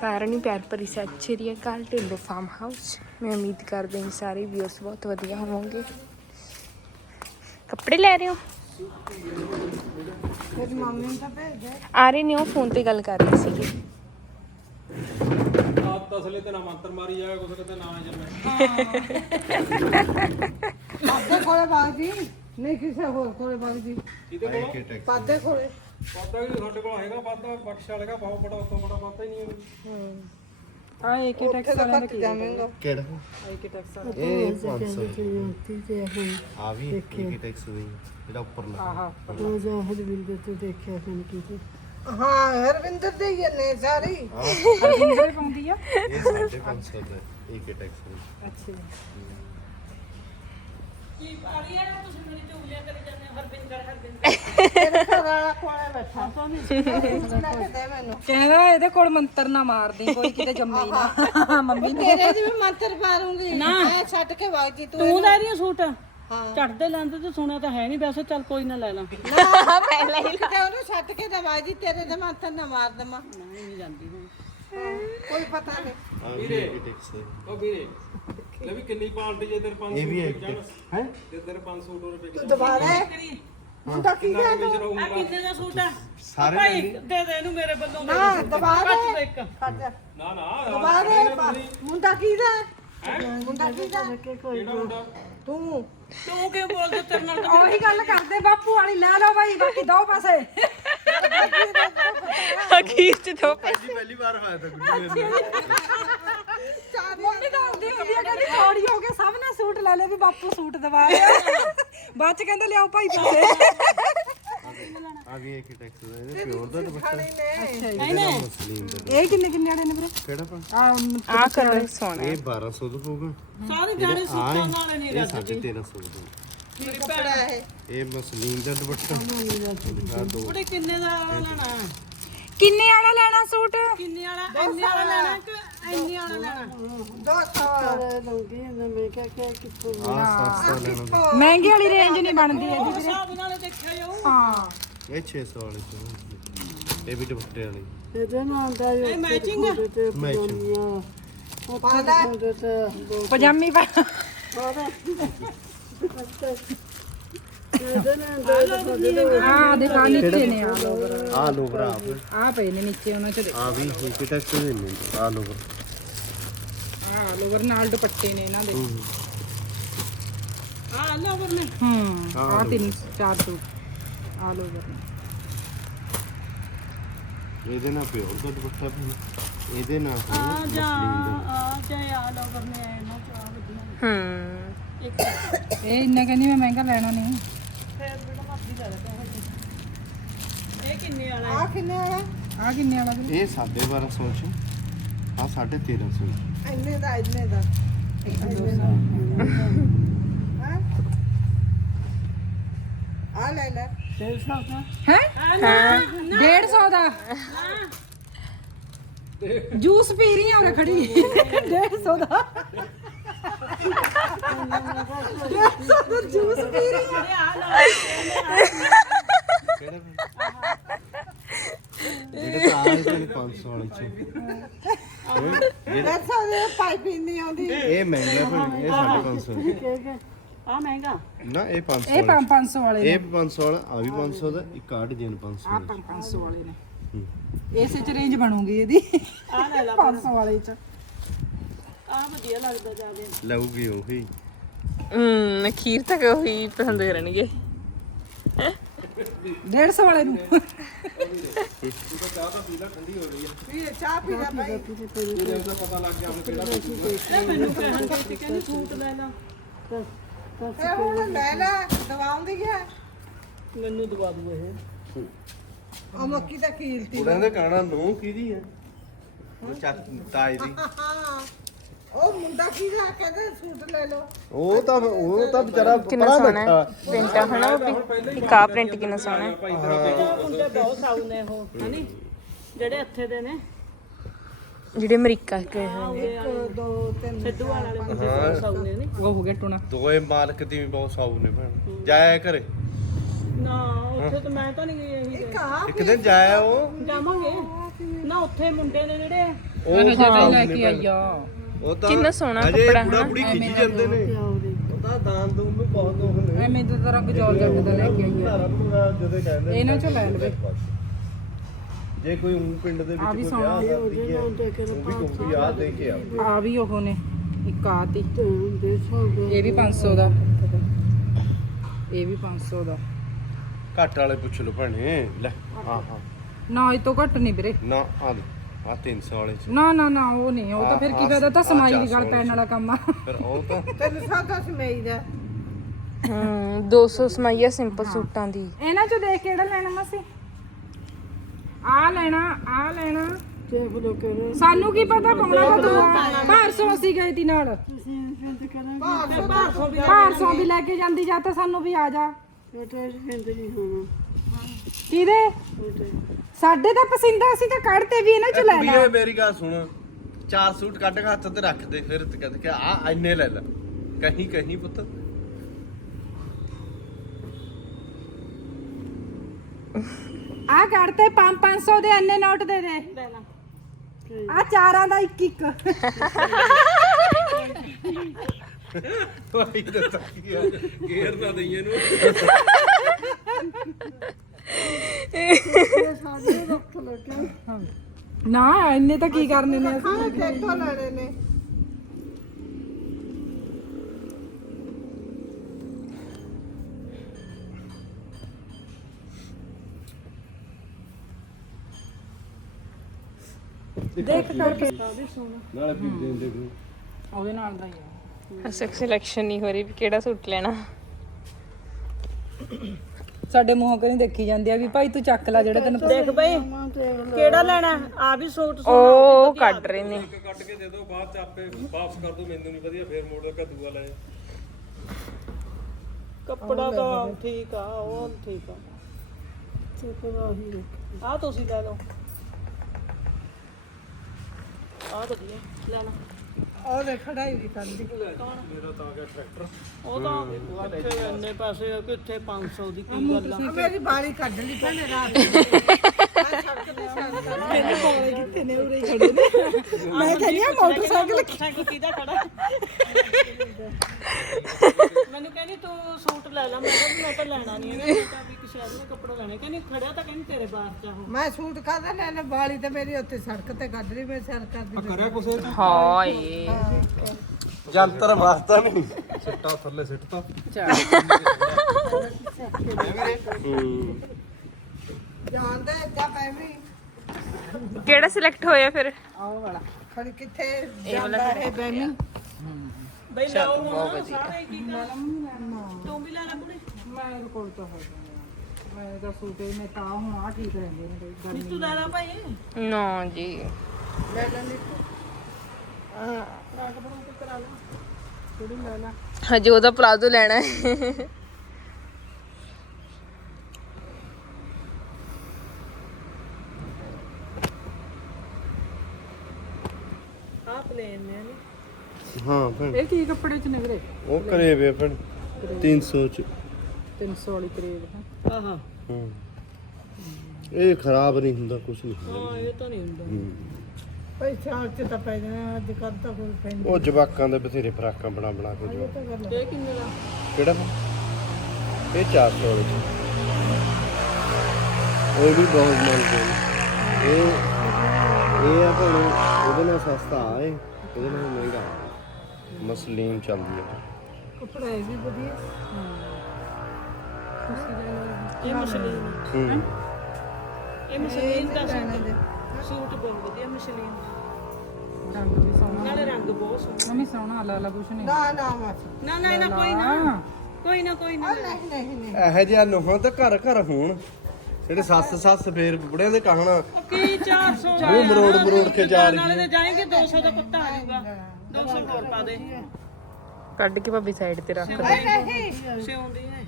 ਸਾਰਿਆਂ ਨੂੰ ਪਿਆਰ ਭਰੀ ਸਤਿ ਸ਼੍ਰੀ ਅਕਾਲ ਢਿੱਲੋਂ ਫਾਰਮ ਹਾਊਸ ਮੈਂ ਉਮੀਦ ਕਰਦੀ ਹਾਂ ਸਾਰੇ ਵੀਅਰਸ ਬਹੁਤ ਵਧੀਆ ਹੋਵੋਗੇ। ਕੱਪੜੇ ਲੈ ਰਹੇ ਹੋ? ਆ ਰਹੇ ਨੇ ਉਹ ਫੋਨ ਤੇ ਗੱਲ ਕਰ ਰਹੇ ਸੀਗੇ। ਆਪ ਤਸਲੇ ਤੇ ਨਾ ਮੰਤਰ ਮਾਰੀ ਜਾਏ ਕੁਛ ਕਿਤੇ ਨਾ ਜੰਮੇ। ਪਾਦੇ ਕੋਲੇ ਬਾਗ ਜੀ ਨਹੀਂ ਕਿਸੇ ਹੋਰ ਕੋਲੇ ਬਾਗ ਜੀ ਪਾਦੇ ਕੋਲੇ। ਪਾਦਾ ਵੀ ਤੁਹਾਡੇ ਕੋਲ ਹੈਗਾ ਪਾਦਾ ਬਖਸ਼ ਵਾਲੇ ਦਾ ਬਹੁਤ ਬੜਾ ਉਤੋਂ ਬੜਾ ਪਾਦਾ ਹੀ ਨਹੀਂ ਹੈ। ਆ ਇੱਕ ਟੈਕਸ ਵਾਲਾ ਕੀ ਜਾਵੇਂਗਾ। ਕਿਹੜਾ? ਇੱਕ ਟੈਕਸ ਵਾਲਾ ਇਹ 500 ਆ ਵੀ ਇੱਕ ਟੈਕਸ ਵੀ ਜਿਹੜਾ ਉੱਪਰ ਲੱਗਾ ਹਾਂ ਹਰਵਿੰਦਰ ਦੇ ਹੀ ਨੇ ਸਾਰੀ। ਹਰਜਿੰਦਰ ਪਾਉਂਦੀ ਆ? ਇਹ 550 ਦਾ ਇੱਕ ਟੈਕਸ ਵੀ ਅੱਛਾ। ਤੇਰੇ ਘਰ ਵਾਲਾ ਕੋਲੇ ਬੈਠਾ ਸੋਨੀ ਲੈ ਕੇ ਦੇ ਮੈਨੂੰ ਕਹਿੰਦਾ ਇਹਦੇ ਕੋਲ ਮੰਤਰ ਨਾ ਮਾਰਦੀ ਕੋਈ ਕਿਤੇ ਜੰਮੇ ਨਾ। ਮੰਮੀ ਨੇ। ਤੇਰੇ ਦੀ ਵੀ ਮੰਤਰ ਮਾਰੂੰਗੀ। ਨਾ। ਛੱਡ ਕੇ ਬਾਗ ਜੀ ਤੂੰ ਤੂੰ ਲੈ ਰਹੀ ਆ ਸੂਟ? ਹਾਂ। ਚੜਦੇ ਲੈਂਦੇ ਤੇ ਸੁਣਿਆ ਤਾਂ ਹੈ ਨਹੀਂ ਵੈਸੇ ਚੱਲ ਕੋਈ ਨਾ ਲੈ ਲਾਂ। ਪਹਿਲਾਂ ਹੀ ਕਿਤੇ ਉਹਨੂੰ ਛੱਡ ਕੇ ਦੇ ਬਾਗ ਜੀ ਤੇਰੇ ਦੇ ਮੰਤਰ ਨਾ ਮਾਰ ਦਮਾ ਨਹੀਂ ਜਾਂਦੀ ਹੁਣ। ਕੋਈ ਪਤਾ ਨਹੀਂ। ਆ ਵੀ ਇੱਕ ਟੈਕਸ ਉਹ ਵੀਰੇ ਲੈ ਵੀ ਕਿੰਨੀ ਪਾਲਟੀ ਜੇ ਤੇਰੇ 500 ਇਹ ਵੀ ਇੱਕ ਹੈ? ਜੇ ਤੇਰੇ 500 ਸੂਟ ਹੋਰ ਵੇਚ ਦੁਬਾਰਾ ਮੁੰਡਾ ਕੀ ਕਹਿੰਦਾ ਵੇਚ ਰਹੂੰਗਾ ਕਿੰਨੇ ਦਾ ਸੂਟ ਆ? ਸਾਰੇ ਭਾਈ ਦੇ ਦੇ ਇਹਨੂੰ ਮੇਰੇ ਵੱਲੋਂ ਨਾ ਦੁਬਾਰਾ ਨਾ ਨਾ ਦੁਬਾਰਾ ਮੁੰਡਾ ਕੀ ਦਾ? ਮੁੰਡਾ ਕੀ ਦਾ? ਕਿਹੜਾ ਮੁੰਡਾ ਤੂੰ ਤੂੰ ਕਿਉਂ ਬੋਲਦੇ ਤੇਰੇ ਨਾਲ ਤਾਂ? ਉਹੀ ਗੱਲ ਕਰਦੇ ਬਾਪੂ ਵਾਲੀ ਲੈ ਲਓ ਬਾਈ ਬਾਕੀ ਦੋ ਪਾਸੇ। ਅਖੀਰ ਚ ਦੋ ਪਹਿਲੀ ਵਾਰ ਹੋਇਆ ਤਾਂ ਗੁੱਡੀ ਮੰਮੀ ਤਾਂ ਆਉਂਦੀ ਹੁੰਦੀ ਆ ਕਹਿੰਦੀ ਥੋੜੀ ਹੋ ਕੇ ਸਭ ਨੇ ਸੂਟ ਲੈ ਲਏ ਵੀ ਬਾਪੂ ਸੂਟ ਦਵਾ ਬਾਅਦ ਚ ਕਹਿੰਦੇ ਲਿਆਓ ਭਾਈ ਪੈਸੇ। ਆ ਵੀ ਇੱਕ ਟੈਕਸ ਦਾ ਇਹਦੇ ਪਿਓਰ ਦਾ ਦੁਪੱਟਾ। ਅੱਛਾ ਇਹਦਾ ਮਸਲੀਨ ਦਾ ਇਹ ਕਿੰਨੇ ਕਿੰਨੇ ਵਾਲੇ ਨੇ ਵੀਰੇ? ਕਿਹੜਾ ਪਾ? ਆ ਕਰੋ ਸੋਨਾ ਇਹ 1200 ਦਾ ਪਊਗਾ। ਸਾਰੇ ਜਾਣੇ ਆ ਸੂਟਾਂ ਨਾਲ ਨਹੀਂ ਇਹ 1350 ਦਾ ਕੱਪੜਾ ਹੈ ਇਹ ਮਸਲੀਨ ਦਾ ਦੁਪੱਟਾ। ਆ ਦੋ ਕੱਪੜੇ ਕਿੰਨੇ ਦਾ ਵਾਲਾ ਲੈਣਾ? ਕਿੰਨੇ ਵਾਲਾ ਲੈਣਾ ਸੂਟ? ਕਿੰਨੇ ਵਾਲਾ? ਇੰਨੇ ਵਾਲਾ ਲੈਣਾ ਕਿ ਇੰਨੇ ਵਾਲਾ ਲੈਣਾ ਦੋ ਸੌ ਆ 700 ਲੈਣਾ ਮਹਿੰਗੀ ਵਾਲੀ ਰੇਂਜ ਨਹੀਂ ਬਣਦੀ ਇਹਦੀ ਉਹ ਹਿਸਾਬ ਨਾਲ ਦੇਖਿਆ ਜਾਊ ਹਾਂ। ਇਹ 600 ਵਾਲੇ ਚ ਇਹ ਵੀ ਦੁਪੱਟੇ ਵਾਲੀ। ਇਹ ਮੈਚਿੰਗ ਆ ਮੈਚ ਪਾਦਾ ਪਜਾਮੀ ਪਾ ਹਾਂ। ਦੇਖਾ ਨੀਚੇ ਨੇ ਆ ਲੋ ਆ ਲੋ ਭਰਾ ਆ ਪਏ ਨੇ ਨੀਚੇ ਉਹਨਾਂ ਚ ਆ ਵੀ ਇੱਕ ਦੇ ਨੇ ਆ ਲੋ ਆ ਲੋਵਰ ਨਾਲ ਦੁਪੱਟੇ ਨੇ ਇਹਨਾਂ ਦੇ ਆ ਲਓ ਵਰਨੇ ਹੂੰ ਆ ਤਿੰਨ ਚਾਰ ਸੂਟ ਆ ਲੋਵਰ ਨੇ ਇਹਦੇ ਨਾਲ ਪਿਓਰ ਦਾ ਦੁਪੱਟਾ ਵੀ ਇਹਦੇ ਨਾਲ ਆ ਜਾ ਆ ਜਾ ਆ ਲਓ ਵਰਨੇ ਆ ਨਾ ਚਾ ਵਧੀਆ ਹੂੰ। ਇਹ ਇੰਨਾ ਕਹਿੰਦੀ ਮੈਂ ਮਹਿੰਗਾ ਲੈਣਾ ਨਹੀਂ। ਫੇਰ ਬੜਾ ਮਰਜ਼ੀ ਲੈ ਲੈ ਇਹ ਕਿੰਨੇ ਵਾਲਾ ਆ ਕਿੰਨੇ ਆਇਆ ਆ ਕਿੰਨੇ ਵਾਲਾ ਵੀਰੇ ਇਹ 1250 ਚ। ਆ 1350 ਇੰਨੇ ਦਾ ਇੰਨੇ ਦਾ। ਹਾਂ? ਆ ਲੈ ਲੈ। ਹੈ? ਹਾਂ। 150 ਦਾ। ਜੂਸ ਪੀ ਰਹੀ ਹਾਂ ਮੈਂ ਖੜੀ। 150 ਦਾ। 150 ਦਾ ਜੂਸ ਪੀ ਰਹੀ ਹਾਂ ਜਿਹੜੇ ਤਾਂ ਆ 500 ਵਾਲੇ ਚ ਦੱਸੋ ਇਹ ਪਾਈਪਿੰਗ ਨਹੀਂ ਆਉਂਦੀ ਇਹ ਮਹਿੰਗਾ ਪਰ ਇਹ 550 ਆ ਮਹਿੰਗਾ ਨਾ ਇਹ 500 ਇਹ 500 ਵਾਲੇ ਇਹ 500 ਵਾਲਾ ਆ ਵੀ 500 ਦਾ ਇੱਕ ਆ ਡਿਜ਼ਾਈਨ 500 ਆ 500 ਵਾਲੇ ਨੇ ਇਸੇ ਚ ਰੇਂਜ ਬਣੂਗੀ ਇਹਦੀ ਆ ਲੈ ਲਾ 500 ਵਾਲੇ ਚ। ਆ ਵਧੀਆ ਲੱਗਦਾ ਜਾਵੇ। ਲਊਗੀ ਉਹੀ। ਹੂੰ ਅਖੀਰ ਤੱਕ ਉਹੀ ਪਸੰਦ ਕਰਨਗੇ। 150 ਵਾਲੇ ਨੂੰ। ਵੀ ਚਾਹ ਪੀ ਲੈ ਭਾਈ। ਕਹਿੰਦੀ ਸੂਟ ਲੈ ਲਾ। ਇਹ ਹੁਣ ਲੈ ਲੈ ਦਵਾਉਂਦੀ ਹੈ ਮੈਨੂੰ ਦਵਾ ਦੂ ਇਹ। ਉਹ ਮੱਕੀ ਦਾ ਕੀਲਤੀ ਉਹਨਾਂ ਦੇ ਕਾਣਾ ਨੂੰ ਕਿਹਦੀ ਹੈ ਉਹ ਚੱਕ ਤਾਈ ਦੀ। ਹਾਂ। ਉਹ ਮੁੰਡਾ ਕੀ ਦਾ ਕਹਿੰਦੇ ਸੂਟ ਲੈ ਲਓ। ਉਹ ਤਾਂ ਉਹ ਤਾਂ ਵਿਚਾਰਾ ਕਿੰਨਾ ਪਰਾਂ ਸੋਹਣਾ ਬੈਠਾ। ਹੈ ਪ੍ਰਿੰਟ ਆ ਹਨਾ ਉਹ ਵੀ? ਇੱਕ ਆ ਪ੍ਰਿੰਟ ਕਿੰਨਾ ਸੋਹਣਾ ਹੈ? ਉਹ ਮੁੰਡੇ ਬਹੁਤ ਸਾਊ ਨੇ ਉਹ ਹਨੀ? ਜਿਹੜੇ ਹੱਥੇ ਦੇ ਨੇ। ਜਿਹੜੇ ਅਮਰੀਕਾ ਗਏ ਹੋਏ ਨੇ। ਇੱਕ ਦੋ ਤਿੰਨ ਸਿੱਧੂ ਵਾਲੇ ਮੁੰਡੇ ਬਹੁਤ ਸਾਊ ਨੇ ਨੀ ਉਹ ਹੋ ਗਿਆ ਟੁਣਾ। ਦੋਏ ਮਾਲਕ ਦੀ ਵੀ ਬਹੁਤ ਸਾਊ ਨੇ ਭੈਣ। ਜਾਇਆ ਘਰੇ ਨਾ ਉੱਥੇ ਤਾਂ ਮੈਂ ਤਾਂ ਨਹੀਂ ਗਈ ਇਹੀ ਇੱਕ ਆ ਇੱਕ ਦਿਨ ਜਾਇਆ ਉਹ। ਜਾਵਾਂਗੇ। ਨਾ ਉੱਥੇ ਮੁੰਡੇ ਨੇ ਜਿਹੜੇ ਉਹ ਜਿਹੜਾ ਲੈ ਕੇ ਆਇਆ ਉਹ ਤਾਂ ਕਿੰਨਾ ਸੋਹਣਾ ਅਜੇ ਕੱਪੜਾ ਬੁੜਾ। ਬੁੜੀ ਖਿੱਚੀ ਜਾਂਦੇ ਨੇ। ਉਹ ਤਾਂ ਦਾਨ ਦੂਨ ਨੂੰ ਬਹੁਤ ਉਹ ਨੇ। ਐਵੇਂ ਤਾਂ ਤਰ੍ਹਾਂ ਗਜੌਲ ਜੱਟ ਦਾ ਲੈ ਕੇ ਆਈ ਜਦੋਂ ਕਹਿੰਦੇ ਇਹਨਾਂ ਚੋਂ ਲੈ ਲਵੇ। ਜੇ ਕੋਈ ਊਂ ਪਿੰਡ ਦੇ ਵਿੱਚ ਕੋਈ ਵਿਆਹ ਸ਼ਾਦੀ ਹੈ ਉਹ ਵੀ ਆ ਦੇ ਕੇ ਆ। ਆ ਵੀ ਉਹ ਨੇ ਇੱਕ ਆ ਤੀ। ਦੇ ਸੌ ਇਹ ਵੀ 500 ਦਾ। ਇਹ ਵੀ 500 ਦਾ। ਘੱਟ ਵਾਲੇ ਪੁੱਛ ਲਓ ਭੈਣੇ ਲੈ। ਹਾਂ ਹਾਂ। ਨਾ ਇਹ ਤੋਂ ਘੱਟ ਨਹੀਂ ਵੀਰੇ। ਨਾ ਆ ਦੇ। ਆ 300 ਵਾਲੇ ਚ। ਨਾ ਨਾ ਨਾ ਉਹ ਨਹੀਂ ਉਹ ਤਾਂ ਫਿਰ ਕੀ ਫਾਇਦਾ ਤਾਂ ਸਮਾਈ ਦੀ ਗੱਲ ਪੈਣ ਵਾਲਾ ਕੰਮ ਆ। ਫਿਰ ਉਹ ਤਾਂ ਤੈਨੂੰ ਸਾਦਾ ਸਮੇਈ ਦਾ। ਹੂੰ 200 ਸਮਾਈਆ ਸਿੰਪਲ ਸੂਟਾਂ ਦੀ। ਇਹਨਾਂ ਚੋਂ ਦੇਖ ਕਿਹੜਾ ਲੈਣਾ ਮਾਸੀ? ਆ ਲੈਣਾ ਆ ਲੈਣਾ। ਸਾਨੂੰ ਕੀ ਪਤਾ ਪਾਉਣਾ ਤਾਂ ਤੂੰ ਭਾਰਸੋਂ ਅਸੀਂ ਗਏ ਤੀ ਨਾਲ। ਤੁਸੀਂ ਫਿੰਦ ਕਰਾਂਗੇ। ਭਾਰਸੋਂ ਵੀ ਲੈ ਕੇ ਜਾਂਦੀ ਜਾਂ ਤਾਂ ਸਾਨੂੰ ਵੀ ਆ ਜਾ। ਕਿਹਦੇ ਸਾਡੇ ਤਾਂ ਪਸੰਦ ਆ, ਅਸੀਂ ਤਾਂ ਕੱਢਤੇ ਵੀ ਇਹਨਾਂ ਚ ਲੈ ਲੈ। ਵੀਰੇ ਮੇਰੀ ਗੱਲ ਸੁਣ। ਚਾਰ ਸੂਟ ਕੱਢ ਕੇ ਹੱਥ ਤੇ ਰੱਖ ਦੇ ਫਿਰ ਤੇ ਕਹਿੰਦੇ ਕਿ ਆ ਇੰਨੇ ਲੈ ਲੈ। ਕਹੀਂ ਕਹੀਂ ਪੁੱਤ। ਆ ਕੱਢਤੇ 5-500 ਦੇ ਅੰਨੇ ਨੋਟ ਦੇ ਦੇ। ਆ ਚਾਰਾਂ ਦਾ ਇੱਕ ਇੱਕ। ਭਾਈ ਦਾ ਤੱਕੀਆ ਗੇਰ ਨਾ ਦਈਏ ਨੂੰ ਨਾ ਇੰਨੇ ਤਾਂ ਕੀ ਕਰਨੇ ਨੇ ਅਸੀਂ? ਦੇਖੋ ਲੜੇ ਨੇ। ਦੇਖ ਕਰਕੇ। ਨਾਲੇ ਵੀ ਦੇ ਦੇਖੋ ਉਹਦੇ ਨਾਲ ਦਾ ਹੀ ਆ। ਅਸਕ ਸਿਲੈਕਸ਼ਨ ਨਹੀਂ ਹੋ ਰਹੀ ਵੀ ਕਿਹੜਾ ਸੂਟ ਲੈਣਾ। ਸਾਡੇ ਮੂੰਹੋਂ ਕਰੀ ਦੇਖੀ ਜਾਂਦੀ ਆ ਵੀ ਭਾਈ ਤੂੰ ਚੱਕ ਲੈ ਜਿਹੜਾ ਤੈਨੂੰ ਦੇਖ ਬਈ ਕਿਹੜਾ ਲੈਣਾ? ਆ ਵੀ ਸੂਟ ਉਹ ਕੱਢ ਰਹੇ ਨੇ। ਇੱਕ ਕੱਢ ਕੇ ਦੇ ਦਿਓ ਬਾਅਦ ਚ ਆਪੇ ਵਾਪਸ ਕਰ ਦਿਓ ਮੈਨੂੰ ਨਹੀਂ ਵਧੀਆ ਫੇਰ ਮੋੜ ਕੇ ਦੂਆ ਲੈ। ਕੱਪੜਾ ਤਾਂ ਠੀਕ ਆ ਉਹ ਠੀਕ ਆ। ਆ ਤੁਸੀਂ ਲੈ ਲਓ। ਆ ਵਧੀਆ ਲੈ ਲਓ। ਉਹ ਦੇ ਖੜਾਈ ਵੀ ਕਰਦੀ ਮੇਰਾ ਤਾਂ ਗਿਆ ਟਰੈਕਟਰ। ਉਹ ਤਾਂ ਕਿੱਥੇ ਇੰਨੇ ਪੈਸੇ ਆ, ਕਿੱਥੇ 500 ਦੀ ਕੀ ਗੱਲ ਆ? ਮੇਰੀ ਬਾਲੀ ਕੱਢ ਲਈ ਭੈਣੇ ਰਾਤ ਨੂੰ ਮੈਂ ਕਹਿੰਦੀ ਆ ਮੋਟਰਸਾਈਕਲ ਮੋਟਰਸਾਈਕਲ ਕਿਹਦਾ ਖੜਾ? ਮੈਨੂੰ ਕਹਿੰਦੀ ਤੂੰ ਸੂਟ ਲੈ ਲੈ। ਮੈਂ ਕਿਹਾ ਵੀ ਮੈਂ ਤਾਂ ਲੈਣਾ ਨਹੀਂ ਇਹਨੇ ਮੈਂ ਤਾਂ ਵੀ ਕਿਸੇ ਨੇ ਕੱਪੜਾ ਲੈਣਾ। ਕਹਿੰਦੀ ਖੜਿਆ ਤਾਂ ਕਹਿੰਦੀ ਤੇਰੇ ਬਾਹਰ ਚ ਉਹ। ਮੈਂ ਸੂਟ ਕਾਹਦਾ ਲੈਣਾ? ਬਾਲੀ ਤੇ ਮੇਰੀ ਉੱਤੇ ਸੜਕ ਤੇ ਕੱਢ ਲਈ ਮੈਂ ਸੈਰ ਕਰਦੀ ਕਰਿਆ ਕੁਛ ਇਹ ਹਾਏ। ਜੰਤਰ ਮਾਰਤਾ ਨਹੀਂ ਸਿੱਟਾ ਥੱਲੇ ਸਿੱਟਤਾ ਜਾਣਦਾ ਏਦਾਂ ਮੈਂ ਵੀ ਕਿਹੜਾ ਸਿਲੈਕਟ ਹੋਇਆ ਫਿਰ? ਆਹ ਵਾਲਾ। ਖੜੀ ਕਿੱਥੇ ਜਾਂਦਾ ਹੈ ਬੈਮੀ ਬਈ ਲਾਓ ਹੁਣ ਸਾਰੇ ਕੀ ਕਰ ਤੂੰ ਵੀ ਲੈ ਲੈ ਕੁੜੇ। ਮੇਰੇ ਕੋਲ ਤਾਂ ਹੈ ਮੈਂ ਤਾਂ ਸੂਟ ਹੀ ਮੈਂ ਤਾਂ ਹੁਣ ਆ ਠੀਕ ਰਹਿੰਦੇ ਨੇ ਬਈ ਗਰਮੀ ਤੂੰ ਲੈ ਲੈ ਭਾਈ ਨਾ ਜੀ। ਲੈ ਲੈਣੀ ਹਜੇ ਉਹਦਾ ਪਲਾਜ਼ੋ ਲੈਣਾ ਹੈ। ਪਲੇਨ ਨੇ। ਹਾਂ ਭੈਣ। ਇਹ ਕੀ ਕੱਪੜੇ ਚ ਨੇ ਵੀਰੇ ਉਹ ਕਰੇ ਵੇ ਭੈਣ 300 ਚ। 300 ਵਾਲੀ ਕਰੇਬ ਹੈ। ਆਹਾ ਹੂੰ। ਇਹ ਖਰਾਬ ਨਹੀਂ ਹੁੰਦਾ ਕੁਛ ਨਹੀਂ ਹਾਂ ਇਹ ਤਾਂ ਨਹੀਂ ਹੁੰਦਾ। ਪੈਸਾ ਚ ਤਾਂ ਪੈ ਜਾਣਾ ਅੱਜ ਕੱਲ ਤਾਂ ਕੋਈ ਪੈਂਦਾ ਉਹ ਜਵਾਕਾਂ ਦੇ ਬਥੇਰੇ ਫਰਾਕਾਂ ਬਣਾ ਬਣਾ ਕੇ ਜੋ ਇਹ ਕਿੰਨੇ ਦਾ? ਕਿਹੜਾ? ਵਾ? ਇਹ 400 ਵਾਲੇ। ਚ ਇਹ ਵੀ ਬਹੁਤ ਮੰਗਦੇ ਨੇ ਇਹ ਇਹ ਆ ਭੈਣ ਉਹਦੇ ਨਾਲ ਸਸਤਾ ਆ ਇਹ। ਉਹਦੇ ਨਾਲ ਮਹਿੰਗਾ। ਮਸਲੀਨ ਚੱਲਦੀ ਆ। ਕੱਪੜਾ ਇਹ ਵੀ ਵਧੀਆ। ਇਹ ਮਸ਼ਲੀਨ। ਹੂੰ। ਇਹ ਮਸ਼ਲੀਨ ਦਾ ਸੂਟ ਸੂਟ ਬਹੁਤ ਵਧੀਆ ਮਸ਼ਲੀਨ। ਰੰਗ ਵੀ ਸੋਹਣਾ। ਨਾਲੇ ਰੰਗ ਬਹੁਤ ਸੋਹਣਾ। ਮੰਮੀ ਸੋਹਣਾ ਅਲਾ ਅਲਾ ਕੁਛ ਨਹੀਂ। ਨਾ ਨਾ ਮਤ ਨਾ ਨਾ ਨਾ ਕੋਈ ਨਾ। ਕੋਈ ਨਾ ਕੋਈ ਨਾ। ਨਹੀਂ ਨਹੀਂ ਨਹੀਂ। ਇਹੋ ਜਿਹਾ ਨੋਹਾਂ ਤਾਂ ਘਰ ਘਰ ਹੋਣ। ਜਿਹੜੇ ਸੱਸ ਸੱਸ ਫੇਰ ਬੁੜਿਆਂ ਦੇ ਕਹਾਣਾ ਕੀ 400 ਮੂੰਹ ਮਰੋੜ ਮਰੋੜ ਕੇ ਜਾ ਰਹੀ ਨਾਲੇ ਤੇ ਜਾਏਂਗੇ 200 ਦਾ ਪੱਤਾ ਆ ਜਾਊਗਾ। 200 ਹੋਰ ਪਾ ਦੇ। ਕੱਢ ਕੇ ਭਾਬੀ ਸਾਈਡ ਤੇ ਰੱਖ। ਦੇ ਸਿਉਂਦੀ ਹੈ।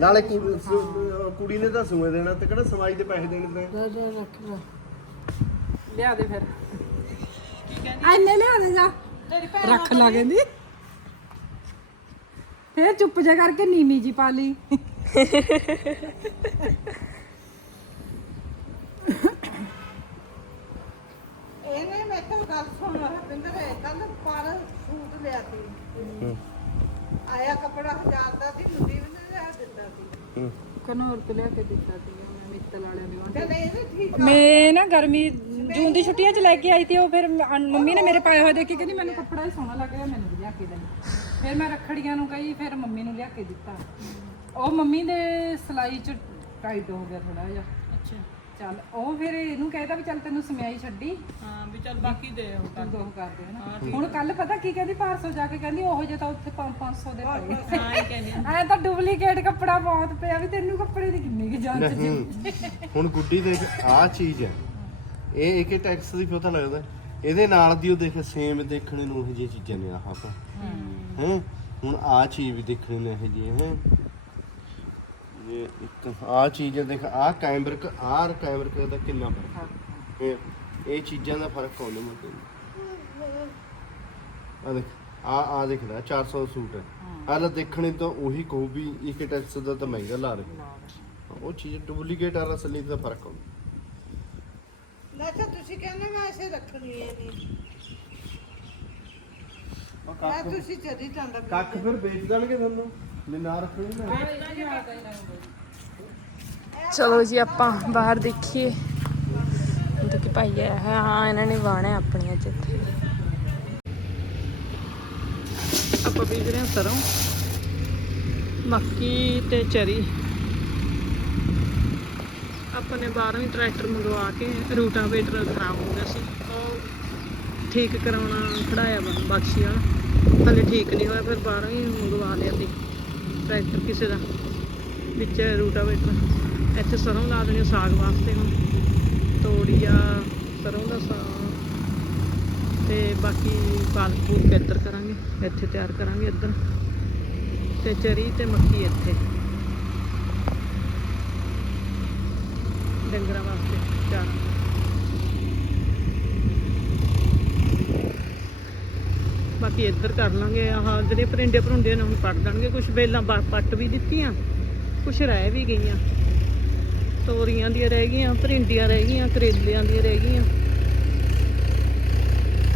ਨਾਲੇ ਕੁੜੀ ਨੇ ਤਾਂ ਸੂਏ ਦੇਣਾ ਤੇ ਕਿਹੜਾ ਸਮਾਈ ਦੇ ਪੈਸੇ ਦੇਣੇ ਤੇ? ਲਿਆ ਦੇ ਫਿਰ। ਐਨੇ ਲਿਆ ਦੇ ਜਾ। ਰੱਖ ਲਾ ਕਹਿੰਦੀ। ਫੇਰ ਚੁੱਪ ਜਾ ਕਰਕੇ ਨੀਵੀਂ ਜੀ ਪਾ ਲਈ। ਇਹਨੇ ਮੈਂ ਤਾਂ ਗੱਲ ਸੁਣ ਰਵਿੰਦਰ ਕੱਲ ਪਰ ਸੂਟ ਲਿਆ ਸੀ। ਆਇਆ ਕਪੜਾ ਹਜ਼ਾਰ ਦਾ ਸੀ ਮੁੰਡੀ ਵੀ ਨਹੀਂ ਲਿਆ ਦਿੱਤਾ ਸੀ। ਕਨੌਰ ਤੋਂ ਲਿਆ ਕੇ ਦਿੱਤਾ ਸੀ ਮੈਂ ਮਿੱਤਲ ਵਾਲਿਆਂ ਦੇ ਚਲ ਇਹ ਵੀ ਠੀਕ ਮੈਂ ਨਾ ਗਰਮੀ ਜੂਨ ਦੀ ਛੁੱਟੀਆਂ ਚ ਲੈ ਕੇ ਆਈ ਤੇ ਉਹ ਫਿਰ ਮੰਮੀ ਨੇ ਮੇਰੇ ਪਾਏ ਹੋਏ ਦੇਖੀ ਕਹਿੰਦੀ ਮੈਨੂੰ ਕੱਪੜਾ ਹੀ ਸੋਹਣਾ ਲੱਗ ਰਿਹਾ ਮੈਨੂੰ ਵੀ ਲਿਆ ਕੇ ਦੇ ਫਿਰ ਮੈਂ ਰੱਖੜੀਆਂ ਨੂੰ ਕਹੀ ਫਿਰ ਮੰਮੀ ਨੂੰ ਲਿਆ ਕੇ ਦਿੱਤਾ। ਉਹ ਮੰਮੀ ਦੇ ਸਲਾਈ ਚ ਟਾਈਟ ਹੋ ਗਿਆ ਥੋੜਾ ਜਿਹਾ। ਅੱਛਾ। ਚੱਲ ਉਹ ਫਿਰ ਇਹਨੂੰ ਕਹਿਦਾ ਵੀ ਚੱਲ ਤੈਨੂੰ ਸਮਿਆਈ ਛੱਡੀ। ਹਾਂ ਵੀ ਚੱਲ ਬਾਕੀ ਦੇ ਉਹ ਕਰ ਦੋ ਕਰ। ਦੇ ਨਾ ਹੁਣ ਕੱਲ ਪਤਾ ਕੀ ਕਹਿੰਦੀ 500 ਜਾ ਕੇ ਕਹਿੰਦੀ ਉਹ ਜੇ ਤਾਂ ਉੱਥੇ 500 ਦੇ ਪਏ। ਹਾਂ ਹੀ ਕਹਿੰਦੀ ਐ ਤਾਂ ਡੁਪਲੀਕੇਟ ਕੱਪੜਾ ਬਹੁਤ ਪਿਆ ਵੀ ਤੈਨੂੰ ਕੱਪੜੇ ਦੀ ਕਿੰਨੀ ਕੀ ਜਾਂਚ ਜੀ। ਨਹੀਂ ਹੁਣ ਗੁੱਡੀ ਦੇਖ ਆ ਚੀਜ਼ ਹੈ। ਇਹ ਇੱਕ ਟੈਕਸ ਦੀ ਪਤਾ ਲੱਗਦਾ। ਇਹਦੇ ਨਾਲ ਦੀ ਉਹ ਦੇਖ ਸੇਮ ਦੇਖਣੇ ਨੂੰ ਇਹ ਜਿਹੀ ਚੀਜ਼ਾਂ ਨੇ ਆਹ ਤਾਂ ਹੈ। ਹੁਣ ਆ ਚੀਜ਼ ਵੀ ਦੇਖਣੇ ਨੂੰ ਇਹ ਜਿਹੀ ਹੈ? ਇਹ ਇੱਕ ਆ ਚੀਜ਼ ਦੇਖ ਆ ਕੈਮਬਰਕ ਆਰ ਕੈਮਬਰਕ ਦਾ ਕਿੰਨਾ ਫ਼ਰਕ ਹੈ ਇਹ ਇਹ ਚੀਜ਼ਾਂ ਦਾ ਫ਼ਰਕ ਆਉਂਦਾ ਮੈਨੂੰ ਆ ਦੇਖ ਆ ਆ ਦੇਖਦਾ 400 ਦਾ ਸੂਟ ਹੈ। ਆ ਲੈ ਦੇਖਣੇ ਤਾਂ ਉਹੀ ਕਹੂ ਵੀ ਇੱਕ ਟੈਕਸ ਦਾ ਤਾਂ ਮਹਿੰਗਾ ਲਾ ਰਹੇ ਉਹ ਚੀਜ਼ ਡੁਪਲੀਕੇਟ ਆ ਅਸਲੀ ਦਾ ਫ਼ਰਕ ਆਉਂਦਾ ਨਾ ਤਾਂ ਤੁਸੀਂ ਕਹਿੰਦੇ ਮੈਂ ਐਸੇ ਰੱਖਣੀ ਹੈ ਨਹੀਂ। ਮੈਂ ਤੁਸੀਂ ਜਦੀ ਚੰਦਾ ਕੱਖ ਫਿਰ ਵੇਚ ਦੇਣਗੇ ਤੁਹਾਨੂੰ। ਮੈਂ ਰੱਖਣੀ ਨਾ। ਚਲੋ ਜੀ, ਆਪਾਂ ਬਾਹਰ ਦੇਖੀਏ। ਉਹ ਕਿ ਭਾਈ ਆਇਆ ਹੈ। ਹਾਂ, ਇਹਨਾਂ ਨੇ ਵਾਣਾ ਆਪਣੀਆਂ ਚ ਆਪਾਂ ਬੀਜ ਰਹੇ ਹਾਂ ਸਰੋਂ। ਮੱਕੀ ਤੇ ਚਰੀ। ਆਪਾਂ ਨੇ ਬਾਹਰੋਂ ਹੀ ਟਰੈਕਟਰ ਮੰਗਵਾ ਕੇ ਰੂਟਾਵੇਟਰ ਖਰਾਬ ਹੋ ਗਿਆ ਸੀ। ਉਹ ਠੀਕ ਕਰਾਉਣਾ ਖੜਾਇਆ ਵਾ, ਬਖਸ਼ੀ ਵਾਲਾ। ਹਲੇ ਠੀਕ ਨਹੀਂ ਹੋਇਆ, ਫਿਰ ਬਾਹਰੋਂ ਹੀ ਮੰਗਵਾ ਲਿਆ ਸੀ। ਟਰੈਕਟਰ ਕਿਸੇ ਦਾ, ਵਿੱਚ ਰੂਟਾਵੇਟਰ। ਇੱਥੇ ਸਰੋਂ ਲਾ ਦੇਣੀ ਸਾਗ ਵਾਸਤੇ ਹੁਣ। ਤੋੜੀ ਆ ਸਰੋਂ ਦਾ ਸਾਗ। ਤੇ ਬਾਕੀ ਪਾਲਕ ਪੂਲਕ ਇੱਧਰ ਕਰਾਂਗੇ। ਇੱਥੇ ਤਿਆਰ ਕਰਾਂਗੇ ਇੱਧਰ। ਤੇ ਚਰੀ ਤੇ ਮੱਕੀ ਇੱਥੇ। ਡੰਗਰਾਂ ਵਾਸਤੇ ਚਾਰਾ ਬਾਕੀ ਇੱਧਰ ਕਰ ਲਾਂਗੇ, ਆਹ ਜਿਹੜੇ ਪਰਿੰਡੇ ਭਰੁੰਡੇ ਨੇ ਹੁਣ ਪੱਟ ਦੇਣਗੇ। ਕੁਝ ਬੇਲਾਂ ਪੱਟ ਵੀ ਦਿੱਤੀਆਂ ਕੁਝ ਰਹਿ ਵੀ ਗਈਆਂ। ਤੋਰੀਆਂ ਦੀਆਂ ਰਹਿ ਗਈਆਂ, ਪਰਿੰਡੀਆਂ ਰਹਿ ਗਈਆਂ, ਕਰੇਲਿਆਂ ਦੀਆਂ ਰਹਿ ਗਈਆਂ।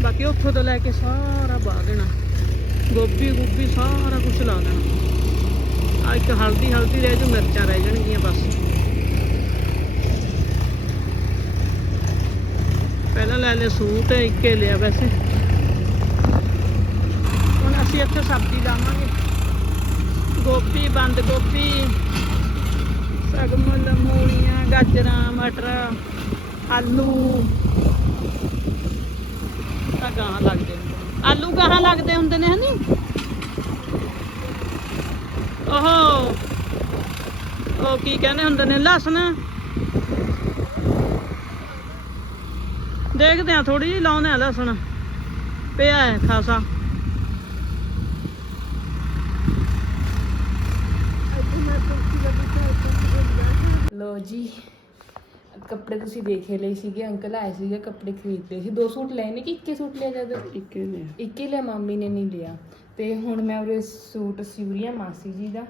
ਬਾਕੀ ਉੱਥੋਂ ਤੋਂ ਲੈ ਕੇ ਸਾਰਾ ਬਾਹ ਦੇਣਾ। ਗੋਭੀ ਗੋਭੀ ਸਾਰਾ ਕੁਝ ਲਾ ਦੇਣਾ। ਆ ਇੱਕ ਹਲਦੀ ਹਲਦੀ ਰਹਿ ਜੂ, ਮਿਰਚਾਂ ਰਹਿ ਜਾਣਗੀਆਂ ਬਸ। ਪਹਿਲਾਂ ਲੈ ਲੈ ਸੂਟ, ਇੱਕੇ ਲਿਆ ਵੈਸੇ। ਅਸੀਂ ਇੱਥੇ ਸਬਜ਼ੀ ਲਾਵਾਂਗੇ। ਗੋਭੀ, ਬੰਦ ਗੋਭੀ, ਸਗਮਲ, ਮੂਲੀਆਂ, ਗਾਜਰਾਂ, ਮਟਰ, ਆਲੂ। ਤਾਂ ਗਾਹਾਂ ਲੱਗਦੇ ਨੇ। ਆਲੂ ਗਾਹਾਂ ਲੱਗਦੇ ਹੁੰਦੇ ਨੇ ਹਨੀ? ਓਹੋ। ਉਹ ਕੀ ਕਹਿੰਦੇ ਹੁੰਦੇ ਨੇ? ਲਸਣ। ਦੇਖਦੇ ਆ ਥੋੜੀ ਜਿਹੀ ਲਾਉਂਦੇ ਆ ਲਸਣ। ਪਿਆ ਹੈ ਖਾਸਾ। ਲੋ ਜੀ ਕੱਪੜੇ ਤੁਸੀਂ ਦੇਖੇ ਲਏ ਸੀਗੇ ਅੰਕਲ ਆਏ ਸੀਗੇ ਕੱਪੜੇ ਖਰੀਦਦੇ ਸੀ। ਦੋ ਸੂਟ ਲਏ ਨੇ ਕਿ ਇੱਕੇ ਸੂਟ ਲਿਆ ਜਦ ਇੱਕੇ ਨੇ। ਇੱਕੇ ਲਿਆ ਮਾਮੀ ਨੇ ਨਹੀਂ ਲਿਆ। ਤੇ ਹੁਣ ਮੈਂ ਉਹਦੇ ਸੂਟ ਸਿਉਰੀ ਆ ਮਾਸੀ ਜੀ ਦਾ।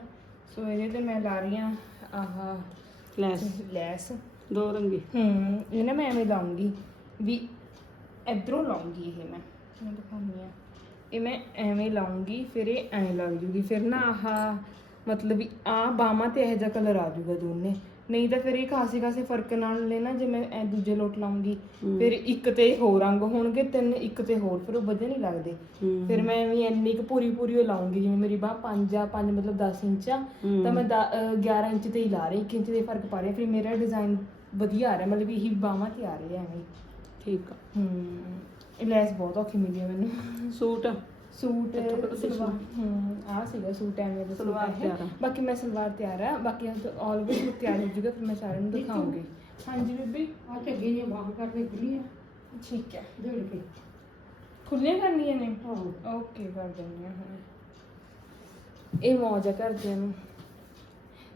ਸੋ ਇਹਦੇ ਤੇ ਮੈਂ ਲਾ ਰਹੀ ਆ ਆਹ ਲੈਸ। ਲੈਸ। ਦੋ ਰੰਗੀ। ਹੂੰ ਇਹ ਨਾ ਮੈਂ ਐਵੇਂ ਲਾਉਂਗੀ ਵੀ ਇਧਰੋਂ ਲਾਉਂਗੀ ਇਹ ਮੈਂ। ਮੈਂ ਦਿਖਾਉਂਦੀ ਆ। ਇਹ ਮੈਂ ਐਵੇਂ ਲਾਉਂਗੀ ਫਿਰ ਇਹ ਐਂ ਲੱਗ ਜੂਗੀ। ਫਿਰ ਨਾ ਆਹ ਮਤਲਬ ਵੀ ਆ ਬਾਹਾਂ ਤੇ ਇਹੋ ਜਿਹਾ ਕਲਰ ਆ ਜਾਊਗਾ ਦੋਨੇ। ਨਹੀਂ ਤਾਂ ਫਿਰ ਇਹ ਖਾਸੇ ਖਾਸੇ ਫ਼ਰਕ ਨਾਲ ਨਾ ਜੇ ਮੈਂ ਐ ਦੂਜੇ ਲੋਟ ਲਾਉਂਗੀ। ਫਿਰ ਇੱਕ ਤੇ ਹੋਰ ਰੰਗ ਹੋਣਗੇ ਤਿੰਨ ਇੱਕ ਤੇ ਹੋਰ ਫਿਰ ਉਹ ਵਧੀਆ ਨਹੀਂ ਲੱਗਦੇ। ਫਿਰ ਮੈਂ ਵੀ ਇੰਨੀ ਕੁ ਪੂਰੀ ਪੂਰੀ ਉਹ ਲਾਉਂਗੀ ਜਿਵੇਂ ਮੇਰੀ ਬਾਹ 5 ਆ 5 ਮਤਲਬ 10 ਇੰਚ ਆ ਤਾਂ ਮੈਂ ਦ- ਅਹ 11 ਇੰਚ ਤੇ ਹੀ ਲਾ ਰਹੀ 1 ਇੰਚ ਦੇ ਫ਼ਰਕ ਪਾ ਰਹੀ ਫਿਰ ਮੇਰਾ ਡਿਜ਼ਾਈਨ ਵਧੀਆ ਆ ਰਿਹਾ ਮਤਲਬ ਇਹੀ ਬਾਹਾਂ ਤੇ ਆ ਰਹੀ ਹੈ ਐਵੇਂ। ਠੀਕ ਆ। ਹੂੰ ਇਹ ਲੈਸ ਬਹੁਤ ਔਖੀ ਮਿਲੀ ਮੈਨੂੰ। Suit suit salwar. ਹੂੰ ਆ ਸੀਗਾ ਸੂਟ ਐਵੇਂ ਦਾ ਸਲਵਾਰ ਆ। ਬਾਕੀ ਮੈਂ ਸਲਵਾਰ ਤਿਆਰ ਆ ਬਾਕੀ ਆਲਵੇਜ਼ ਲੁੱਕ ਤਿਆਰ ਹੋ ਜੂਗਾ ਫਿਰ ਮੈਂ ਸਾਰਿਆਂ ਨੂੰ ਦਿਖਾਉਂਗੀ। ਹਾਂਜੀ ਬੀਬੀ ਆ ਚੱਗੇ ਨੇ ਬਾਹ ਕਰਨੇ ਖੁੱਲੀਆਂ ਠੀਕ ਹੈ। ਜੋੜ ਕੇ। ਖੁੱਲੀਆਂ ਕਰਨੀਆਂ ਨੇ? ਹਾਂ। ਓਕੇ ਕਰ ਦਿੰਦੀ ਹਾਂ ਇਹ ਮੌਜ ਆ ਕਰਦਿਆਂ ਨੂੰ।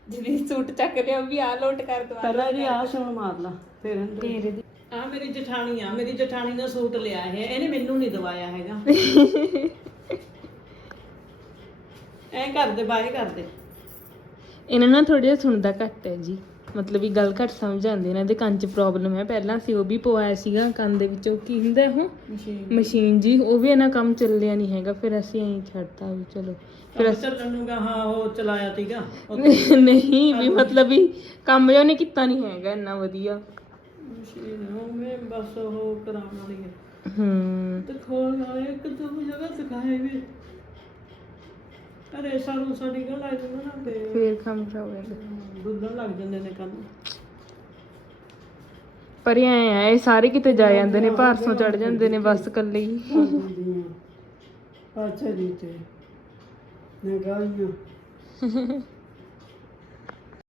ਜਿਹੜੀ ਸੂਟ ਚੱਕ ਉਹ ਵੀ ਆ ਲੋਟ ਕਰ ਦਵਾ ਪਹਿਲਾਂ ਜੀ ਆਹ ਸੂਣ ਮਾਰ ਲਾ ਫਿਰ। ਤੇਰੇ ਆ ਮੇਰੀ ਜਠਾਣੀ ਆ ਮੇਰੀ ਜਠਾਣੀ ਨੇ ਸੂਟ ਲਿਆ ਹੈ ਇਹਨੇ ਮੈਨੂੰ ਨਹੀਂ ਦਵਾਇਆ ਹੈਗਾ। ਐ ਕਰਦੇ ਬਾਏ ਕਰਦੇ। ਇਹਨਾਂ ਨਾਲ ਥੋੜੀ ਜਿਹਾ ਸੁਣਦਾ ਘੱਟ ਹੈ ਜੀ। ਮਤਲਬ ਵੀ ਗੱਲ ਘੱਟ ਸਮਝ ਆਉਂਦੀ ਇਹਨਾਂ ਦੇ ਕੰਨ 'ਚ ਪ੍ਰੋਬਲਮ ਹੈ। ਪਹਿਲਾਂ ਸੀ ਉਹ ਵੀ ਪਵਾਇਆ ਸੀਗਾ ਕੰਨ ਦੇ ਵਿੱਚ ਉਹ ਕੀ ਹੁੰਦਾ ਉਹ? ਮਸ਼ੀਨ। ਜੀ ਉਹ ਵੀ ਇਹਨਾਂ ਕੰਮ ਚੱਲਿਆ ਨਹੀਂ ਹੈਗਾ। ਫਿਰ ਅਸੀਂ ਐਂ ਛੱਡਤਾ ਵੀ ਚਲੋ। ਫਿਰ ਅਸੀਂ ਚੱਲਣ ਨੂੰ ਗਾ ਹਾਂ ਉਹ ਚਲਾਇਆ ਤੀਗਾ ਨਹੀਂ ਵੀ ਮਤਲਬ ਵੀ ਕੰਮ ਜੋ ਨੇ ਕੀਤਾ ਨਹੀਂ ਹੈਗਾ ਇੰਨਾ ਵਧੀਆ। ਮਸ਼ੀਨ ਉਹ ਮੈਂ ਬਸ ਉਹ ਕਰਾਉਣ ਵਾਲੀ ਹੈ। ਹੂੰ। ਤੇ ਖੋਲ ਵਾਲੇ ਇੱਕ ਦੋ ਜਗ੍ਹਾ ਸਿਖਾਏ ਵੀ। ਅਰੇ ਸਾਨੂੰ ਸਾਡੀ ਗੱਲ ਆ ਜਾਂਦਾ ਨਾ ਤੇ ਫੇਰ ਕੰਮ ਖਰਾਬ ਹੋ ਜਾਂਦਾ। ਦੁੱਧਣ ਲੱਗ ਜਾਂਦੇ ਨੇ ਕੰਨ ਪਰ ਇਹ ਐਂ ਆ ਇਹ ਸਾਰੇ ਕਿਤੇ ਜਾ ਜਾਂਦੇ ਨੇ ਭਾਰਸੋਂ ਚੜ ਜਾਂਦੇ ਨੇ ਬਸ ਇਕੱਲੇ ਹੀ। ਅੱਛਾ ਜੀ ਤੇ ਨਗਾਈਆਂ